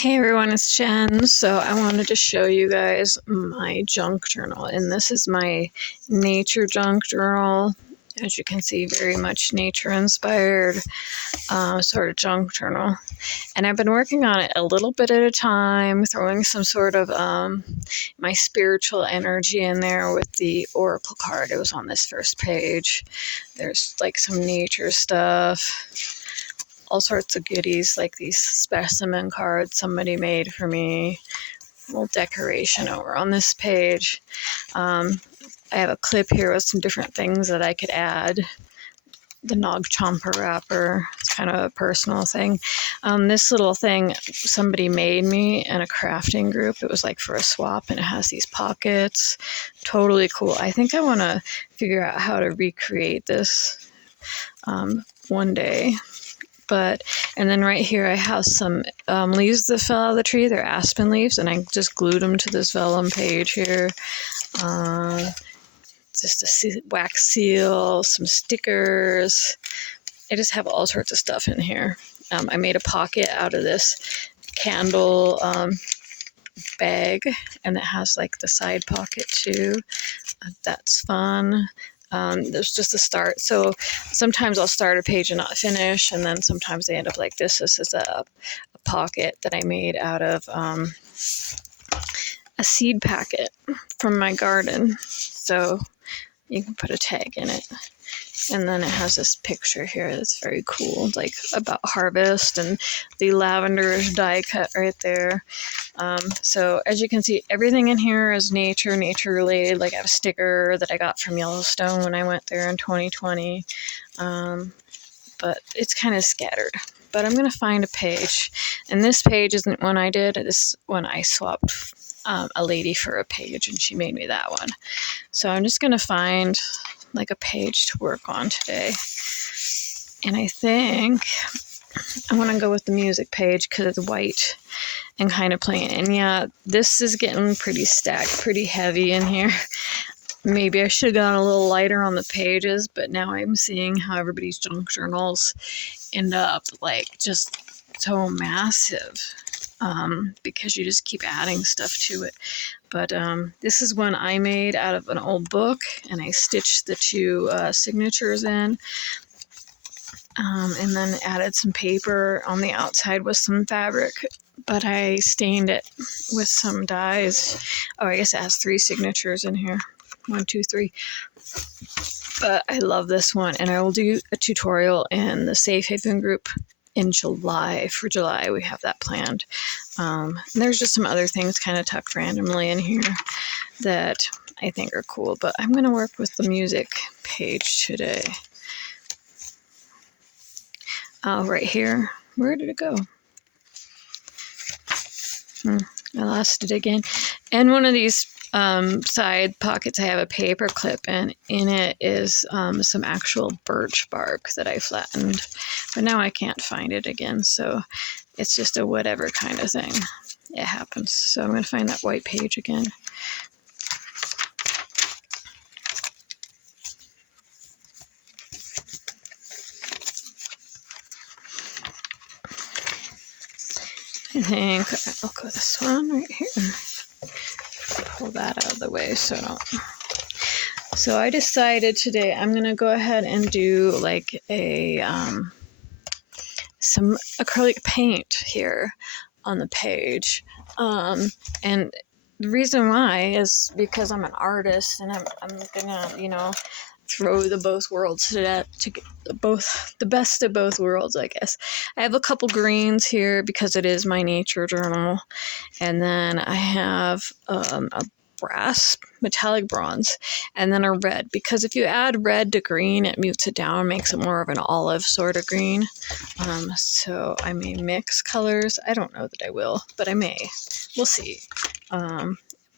Hey everyone, it's Jen. So I wanted to show you guys my junk journal, and this is my nature junk journal. As you can see, very much nature inspired sort of junk journal. And I've been working on it a little bit at a time, throwing some sort of my spiritual energy in there with the oracle card. It was on this first page. There's like some nature stuff, all sorts of goodies like these specimen cards somebody made for me, a little decoration over on this page. I have a clip here with some different things that I could add. The Nog Chomper wrapper, it's kind of a personal thing. This little thing somebody made me in a crafting group. It was like for a swap, and it has these pockets. Totally cool. I think I want to figure out how to recreate this one day. And then right here I have some leaves that fell out of the tree. They're aspen leaves, and I just glued them to this vellum page here. Just a wax seal, some stickers. I just have all sorts of stuff in here. I made a pocket out of this candle bag, and it has like the side pocket too. That's fun. There's just a start. So sometimes I'll start a page and not finish, and then sometimes they end up like this. This is a pocket that I made out of a seed packet from my garden. So you can put a tag in it. And then it has this picture here that's very cool, like about harvest, and the lavender die cut right there. So as you can see, everything in here is nature related. Like I have a sticker that I got from Yellowstone when I went there in 2020. But it's kind of scattered. But I'm going to find a page. And this page isn't one I did. This one I swapped a lady for a page, and she made me that one. So I'm just going to find like a page to work on today. And I think I want to go with the music page because it's white and kind of plain. And yeah, this is getting pretty stacked, pretty heavy in here. Maybe I should have gone a little lighter on the pages, but now I'm seeing how everybody's junk journals end up like just so massive because you just keep adding stuff to it. But this is one I made out of an old book, and I stitched the two signatures in, and then added some paper on the outside with some fabric, but I stained it with some dyes. Oh, I guess it has 3 signatures in here. 1, 2, 3. But I love this one, and I will do a tutorial in the Safe Haven group in July. For July, we have that planned. And there's just some other things kind of tucked randomly in here that I think are cool, but I'm going to work with the music page today. Right here. Where did it go? I lost it again. And one of these side pockets, I have a paper clip, and in it is some actual birch bark that I flattened, but now I can't find it again, so it's just a whatever kind of thing. It happens. So I'm going to find that white page again. I think I'll go this one right here. Pull that out of the way so I don't. So I decided today I'm going to go ahead and do like a some acrylic paint here on the page. And the reason why is because I'm an artist, and I'm gonna, throw the both worlds to get the best of both worlds, I guess. I have a couple greens here because it is my nature journal, and then I have a brass, metallic bronze, and then a red, because if you add red to green, it mutes it down, makes it more of an olive sort of green. So I may mix colors. I don't know that I will, but I may. We'll see.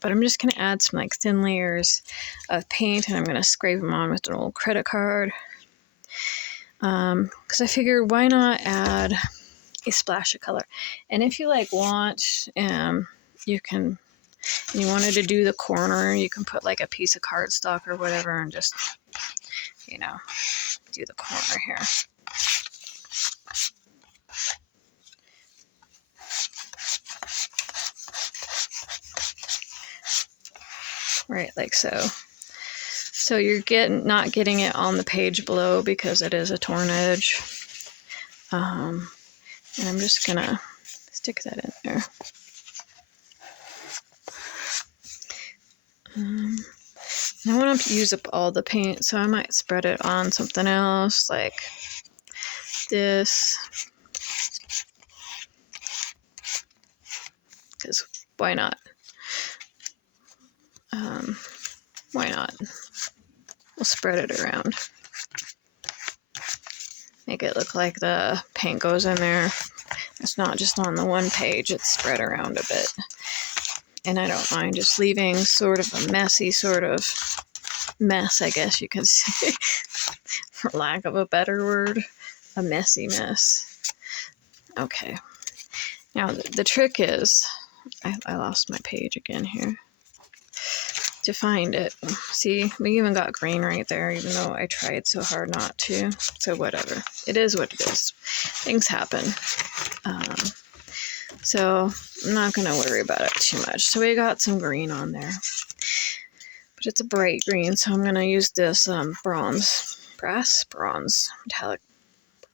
But I'm just going to add some like thin layers of paint, and I'm going to scrape them on with an old credit card. Because I figured, why not add a splash of color? And if you want, you can, and you wanted to do the corner, you can put like a piece of cardstock or whatever and just, do the corner here. right like so. So you're not getting it on the page below because it is a torn edge. And I'm just gonna stick that in there. I want to use up all the paint, so I might spread it on something else like this, because why not? Why not? We'll spread it around. Make it look like the paint goes in there. It's not just on the one page, it's spread around a bit. And I don't mind just leaving sort of a messy sort of mess, I guess you could say, for lack of a better word, a messy mess. Okay. Now the trick is, I lost my page again here. To find it. See, we even got green right there, even though I tried so hard not to. So whatever. It is what it is. Things happen. So I'm not going to worry about it too much. So we got some green on there. But it's a bright green, so I'm going to use this bronze, metallic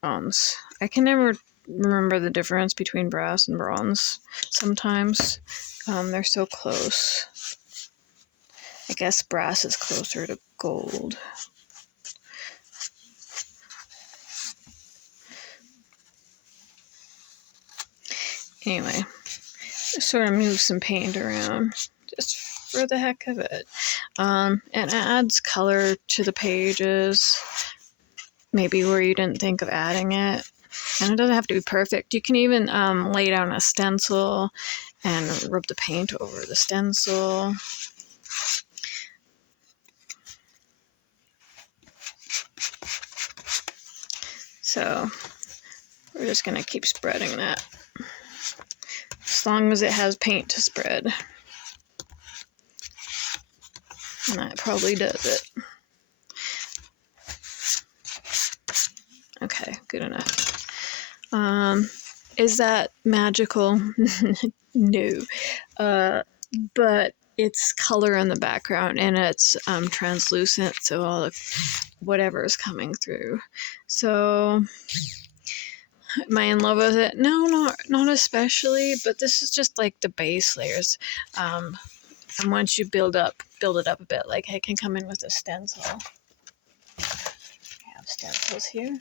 bronze. I can never remember the difference between brass and bronze sometimes. They're so close. I guess brass is closer to gold. Anyway, just sort of move some paint around just for the heck of it. And it adds color to the pages, maybe where you didn't think of adding it. And it doesn't have to be perfect. You can even lay down a stencil and rub the paint over the stencil. So we're just going to keep spreading that as long as it has paint to spread. And that probably does it. Okay, good enough. Is that magical? No. But it's color in the background and it's translucent, so all of whatever is coming through. So am I in love with it? No, not especially, but this is just like the base layers. And once you build it up a bit, like I can come in with a stencil. I have stencils here,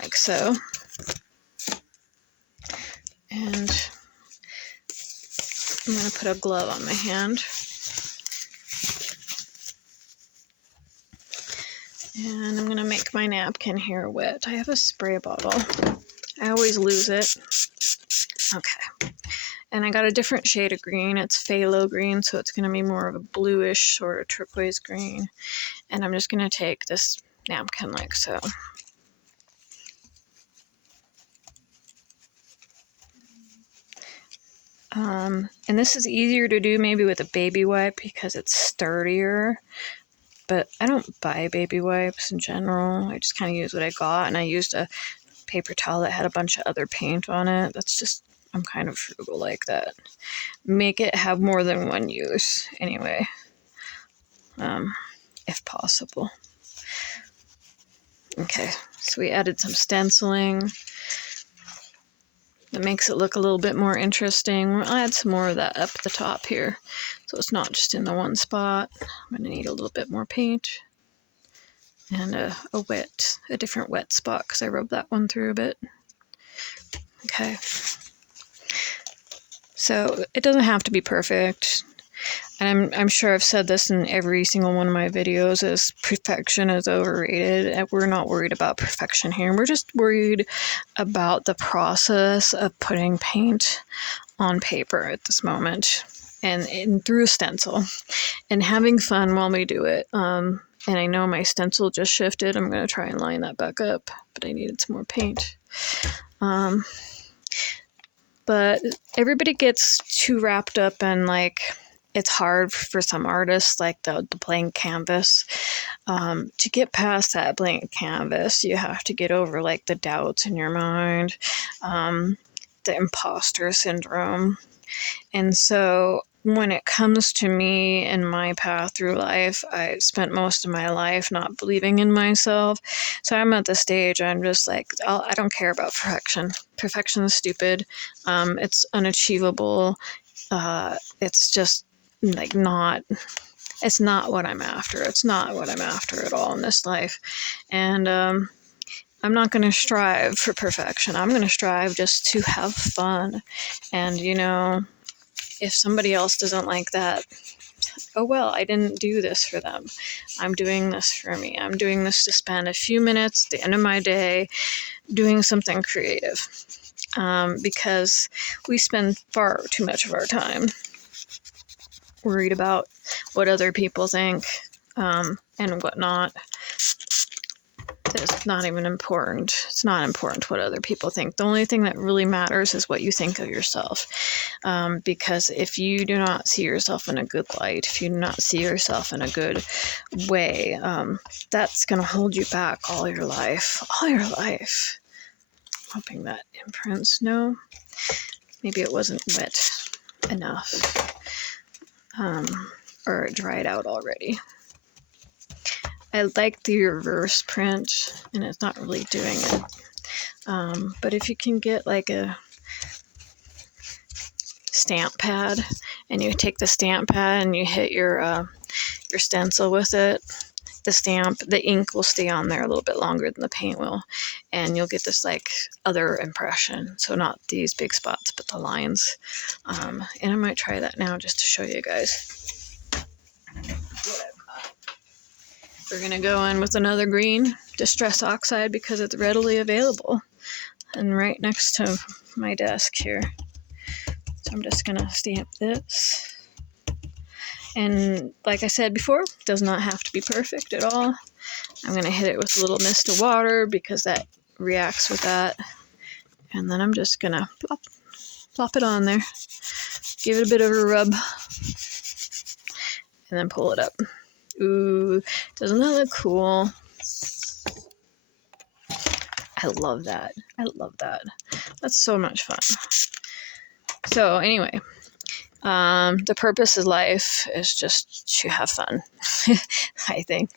like so. And I'm going to put a glove on my hand. And I'm going to make my napkin here wet. I have a spray bottle. I always lose it. Okay. And I got a different shade of green. It's phthalo green, so it's going to be more of a bluish sort of turquoise green. And I'm just going to take this napkin like so. And this is easier to do maybe with a baby wipe because it's sturdier. But I don't buy baby wipes in general. I just kind of use what I got. And I used a paper towel that had a bunch of other paint on it. That's just, I'm kind of frugal like that. Make it have more than one use anyway, if possible. Okay, so we added some stenciling. That makes it look a little bit more interesting. We'll add some more of that up the top here, so it's not just in the one spot. I'm going to need a little bit more paint and a different wet spot because I rubbed that one through a bit. Okay. So it doesn't have to be perfect. And I'm sure I've said this in every single one of my videos, is perfection is overrated. And we're not worried about perfection here. We're just worried about the process of putting paint on paper at this moment and through a stencil and having fun while we do it. And I know my stencil just shifted. I'm going to try and line that back up, but I needed some more paint. But everybody gets too wrapped up in like, it's hard for some artists, like the blank canvas. To get past that blank canvas, you have to get over like the doubts in your mind, the imposter syndrome. And so when it comes to me and my path through life, I spent most of my life not believing in myself. So I'm at the stage, I'm just like, I don't care about perfection. Perfection is stupid. It's unachievable. It's just like it's not what I'm after. It's not what I'm after at all in this life. And I'm not going to strive for perfection. I'm going to strive just to have fun. And, if somebody else doesn't like that, oh well, I didn't do this for them. I'm doing this for me. I'm doing this to spend a few minutes at the end of my day doing something creative. Because we spend far too much of our time worried about what other people think and whatnot. It's not even important. It's not important what other people think. The only thing that really matters is what you think of yourself. Because if you do not see yourself in a good light, if you do not see yourself in a good way, that's going to hold you back all your life. All your life. Hoping that imprints. No, maybe it wasn't wet enough. Or it dried out already. I like the reverse print, and it's not really doing it. But if you can get like a stamp pad, and you take the stamp pad and you hit your stencil with it, the ink will stay on there a little bit longer than the paint will, and you'll get this like other impression. So not these big spots, but the lines. And I might try that now just to show you guys. We're going to go in with another green Distress Oxide because it's readily available and right next to my desk here. So I'm just going to stamp this. And like I said before, it does not have to be perfect at all. I'm going to hit it with a little mist of water because that reacts with that. And then I'm just going to plop it on there. Give it a bit of a rub. And then pull it up. Ooh, doesn't that look cool? I love that. I love that. That's so much fun. So anyway, the purpose of life is just to have fun. I think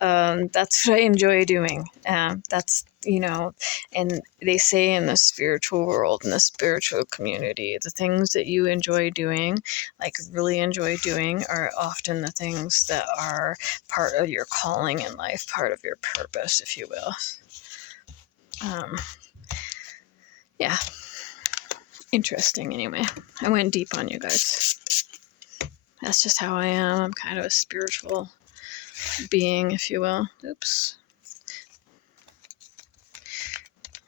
that's what I enjoy doing. That's, and they say in the spiritual world, in the spiritual community, the things that you enjoy doing, like really enjoy doing, are often the things that are part of your calling in life, part of your purpose, if you will. Yeah. Interesting, anyway. I went deep on you guys. That's just how I am. I'm kind of a spiritual being, if you will. Oops.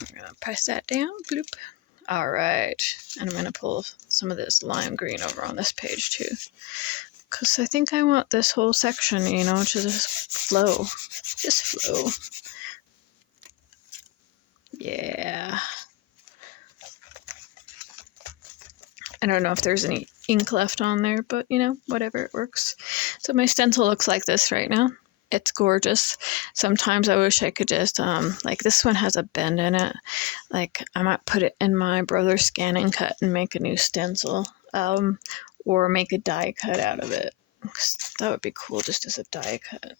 I'm going to press that down. Bloop. All right. And I'm going to pull some of this lime green over on this page, too. Because I think I want this whole section, to just flow. Just flow. Yeah. I don't know if there's any ink left on there, but whatever, it works. So my stencil looks like this right now. It's gorgeous. Sometimes I wish I could just, like this one has a bend in it. Like I might put it in my Brother Scan and Cut and make a new stencil, or make a die cut out of it. That would be cool just as a die cut.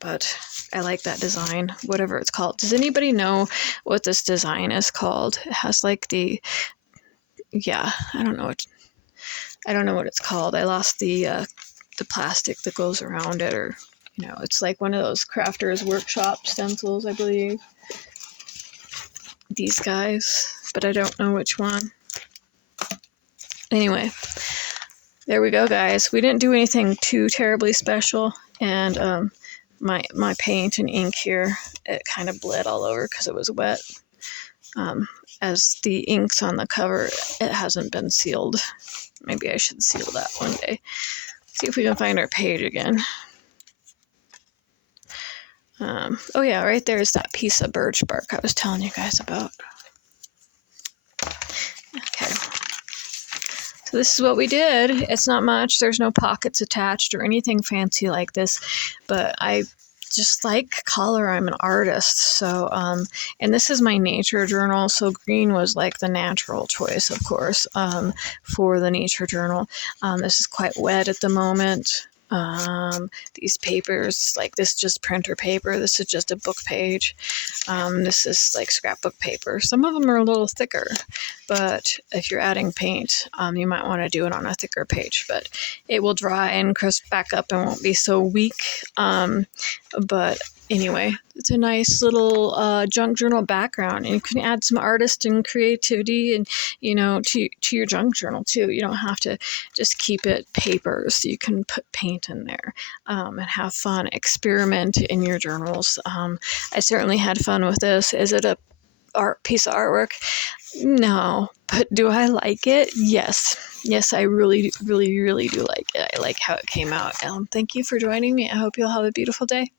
But I like that design, whatever it's called. Does anybody know what this design is called? It has like I don't know what it's called. I lost the plastic that goes around it, or it's like one of those Crafters Workshop stencils, I believe. These guys, but I don't know which one. Anyway, there we go, guys. We didn't do anything too terribly special, and my paint and ink here, it kind of bled all over because it was wet. As the inks on the cover, it hasn't been sealed. Maybe I should seal that one day. See if we can find our page again. Oh yeah, right there is that piece of birch bark I was telling you guys about. Okay. So this is what we did. It's not much. There's no pockets attached or anything fancy like this, but I just like color, I'm an artist. So, and this is my nature journal. So green was like the natural choice, of course, for the nature journal. This is quite wet at the moment. These papers, like this, just printer paper. This is just a book page. This is like scrapbook paper. Some of them are a little thicker, but if you're adding paint, you might want to do it on a thicker page, but it will dry and crisp back up and won't be so weak. But anyway, it's a nice little junk journal background, and you can add some artist and creativity and to your junk journal too. You don't have to just keep it papers. You can put paint in there and have fun, experiment in your journals. I certainly had fun with this. Is it a piece of artwork? No, but do I like it? Yes, I really, really, really do like it. I like how it came out. Thank you for joining me. I hope you'll have a beautiful day.